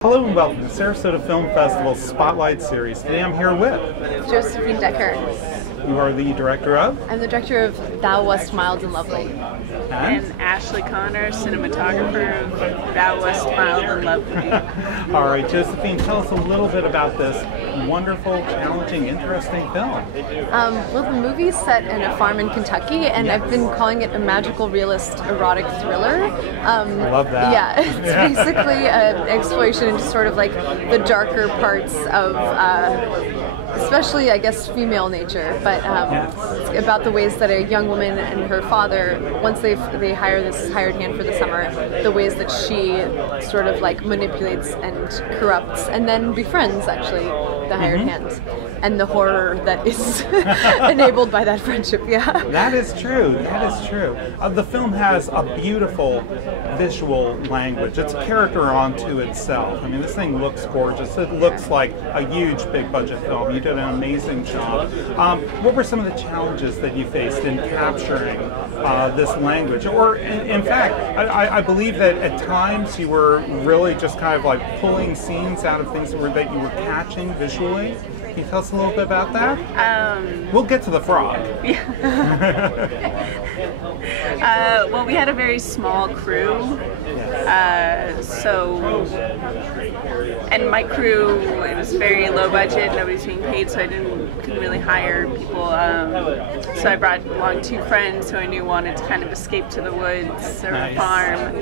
Hello and welcome to Sarasota Film Festival's Spotlight Series. Today I'm here with Josephine. You are the director of? I'm the director of Thou Wast Mild and Lovely. And Ashley Connor, cinematographer of Thou Wast Mild and Lovely. All right, Josephine, tell us a little bit about this wonderful, challenging, interesting film. Well, the movie's set in a farm in Kentucky, and I've been calling it a magical realist erotic thriller. I love that. Yeah, it's basically an exploration into sort of like the darker parts of especially, I guess, female nature, but it's about the ways that a young woman and her father, once they hire this hired hand for the summer, the ways that she sort of like manipulates and corrupts and then befriends, actually, the hired hand, and the horror that is enabled by that friendship. Yeah, that is true. That is true. The film has a beautiful visual language. It's a character onto itself. I mean, this thing looks gorgeous. It looks like a huge, big budget film. You did an amazing job. What were some of the challenges that you faced in capturing this language? Or, in fact, I believe that at times you were really just kind of like pulling scenes out of things that you were catching visually. Can you tell us a little bit about that? We'll get to the frog. Yeah. Well, we had a very small crew. And my crew, it was very low budget, nobody's being paid, so I couldn't really hire people. So I brought along two friends who I knew wanted to kind of escape to the woods or a farm.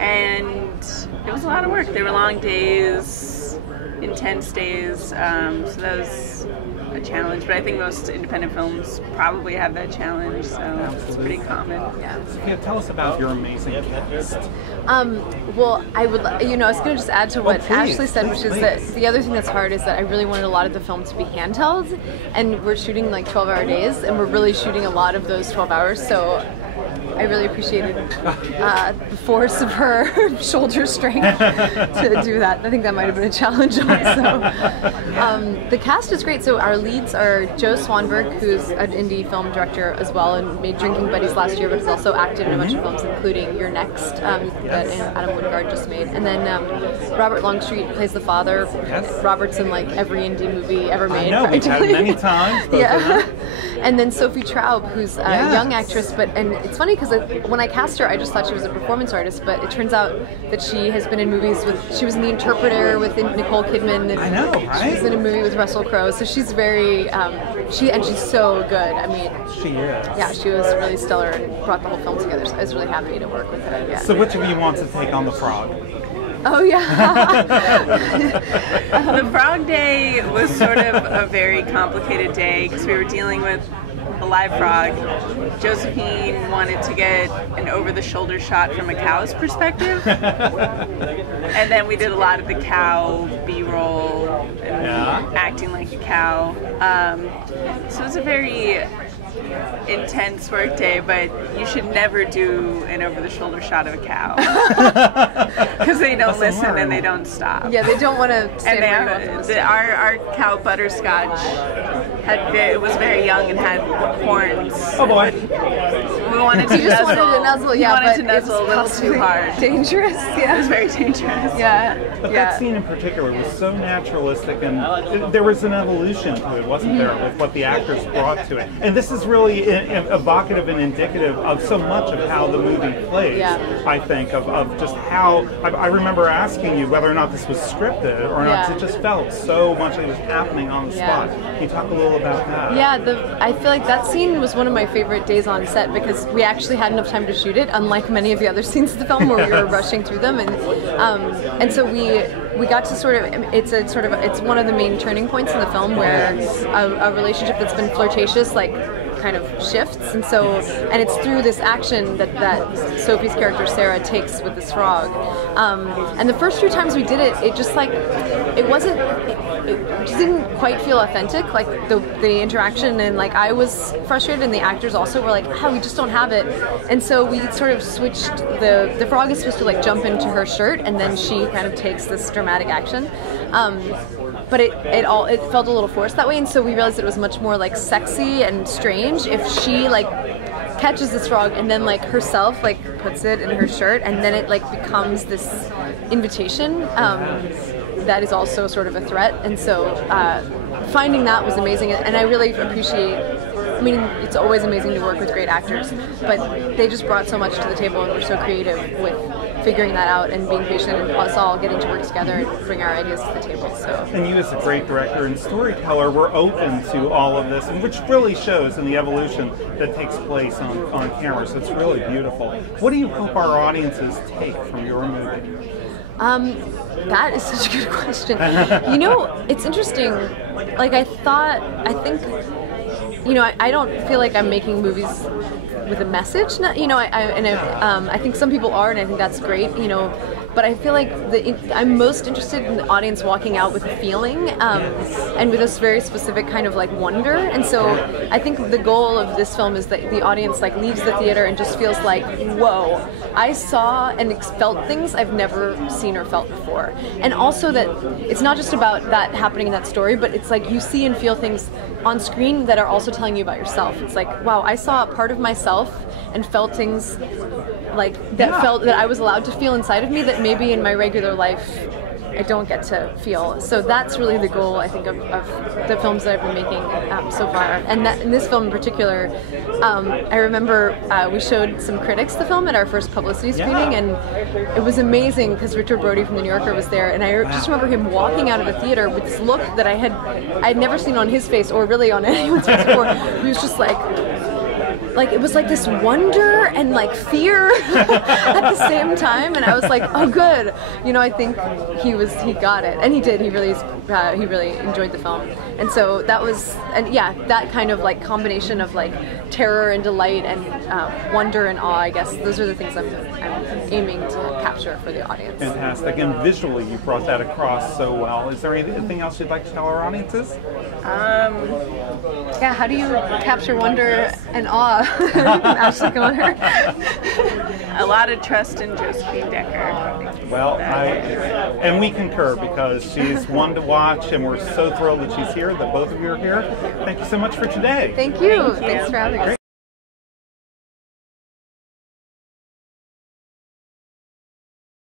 And it was a lot of work. They were long days, intense days, so that was a challenge, but I think most independent films probably have that challenge, so it's pretty common. Yeah, tell us about your amazing cast. Well, I was going to just add to what Ashley said, which is that the other thing that's hard is that I really wanted a lot of the film to be handheld, and we're shooting like 12-hour days, and we're really shooting a lot of those 12 hours, so I really appreciated the force of her shoulder strength to do that. I think that might have been a challenge also. The cast is great. So our leads are Joe Swanberg, who's an indie film director as well and made Drinking Buddies last year, but has also acted in a bunch of films, including You're Next, that Adam Woodgard just made. And then Robert Longstreet plays the father. Robert's in like every indie movie ever made. I know, we've had many times. Yeah. And then Sophie Traub, who's a young actress, and it's funny because when I cast her, I just thought she was a performance artist, but it turns out that she has been in movies she was in The Interpreter with Nicole Kidman. And I know, right? She was in a movie with Russell Crowe, so she's very, she's so good. I mean, she is. Yeah, she was really stellar and brought the whole film together, so I was really happy to work with her. Yeah. So which of you wants to take on the frog? Oh, yeah. The frog day was sort of a very complicated day because we were dealing with a live frog. Josephine wanted to get an over-the-shoulder shot from a cow's perspective. And then we did a lot of the cow B-roll and acting like a cow. So it was a very intense work day, but you should never do an over-the-shoulder shot of a cow because they don't listen and they don't stop. Yeah, they don't want to stand our cow Butterscotch was very young and had horns. Oh boy! We wanted to nuzzle. Wanted to nuzzle, yeah, wanted to nuzzle a little too hard. Dangerous. Yeah, it was very dangerous. Yeah, but that scene in particular was so naturalistic, and there was an evolution to it, wasn't there, with what the actors brought to it. And this is really evocative and indicative of so much of how the movie plays. I think of just how I remember asking you whether or not this was scripted or not. It just felt so much like it was happening on the spot. Can you talk a little about that? Yeah, I feel like that scene was one of my favorite days on set because we actually had enough time to shoot it, unlike many of the other scenes of the film where we were rushing through them, and so we got to sort of it's one of the main turning points in the film where a relationship that's been flirtatious kind of shifts, and it's through this action that Sophie's character Sarah takes with this frog, and the first few times we did it, it just didn't quite feel authentic, like the interaction, and like I was frustrated and the actors also were like, we just don't have it, and so we sort of switched. The frog is supposed to like jump into her shirt and then she kind of takes this dramatic action, but it felt a little forced that way, and so we realized it was much more like sexy and strange if she like catches this frog and then like herself like puts it in her shirt, and then it like becomes this invitation. that is also sort of a threat. And so finding that was amazing, and I really appreciate. I mean, it's always amazing to work with great actors, but they just brought so much to the table and were so creative with figuring that out and being patient, and us all getting to work together and bring our ideas to the table. So. And you as a great director and storyteller were open to all of this, and which really shows in the evolution that takes place on camera, so it's really beautiful. What do you hope our audiences take from your movie? That is such a good question. You know, it's interesting. Like, I think, you know, I don't feel like I'm making movies with a message. You know, I think some people are, and I think that's great. You know, but I feel like I'm most interested in the audience walking out with a feeling, and with this very specific kind of like wonder. And so I think the goal of this film is that the audience like leaves the theater and just feels like, whoa, I saw and felt things I've never seen or felt before. And also that it's not just about that happening in that story, but it's like you see and feel things on screen that are also telling you about yourself. It's like, wow, I saw a part of myself and felt things like that, felt that I was allowed to feel inside of me that maybe in my regular life I don't get to feel. So that's really the goal, I think, of the films that I've been making so far. And in this film in particular, I remember we showed some critics the film at our first publicity screening, and it was amazing because Richard Brody from The New Yorker was there, and I just remember him walking out of the theater with this look that I'd never seen on his face or really on anyone's face before. He was just like it was like this wonder and like fear at the same time, and I was like, oh good, you know, I think he got it, and he did. He really enjoyed the film, and so that was, and yeah, that kind of like combination of like terror and delight and wonder and awe. I guess those are the things I'm aiming to capture for the audience. Fantastic, and visually you brought that across so well. Is there anything else you'd like to tell our audiences? Yeah, how do you capture wonder and awe? Ashley Conner. A lot of trust in Josephine Decker. Well, and we concur, because she's one to watch, and we're so thrilled that she's here, that both of you are here. Thank you so much for today. Thank you. Thanks for having us.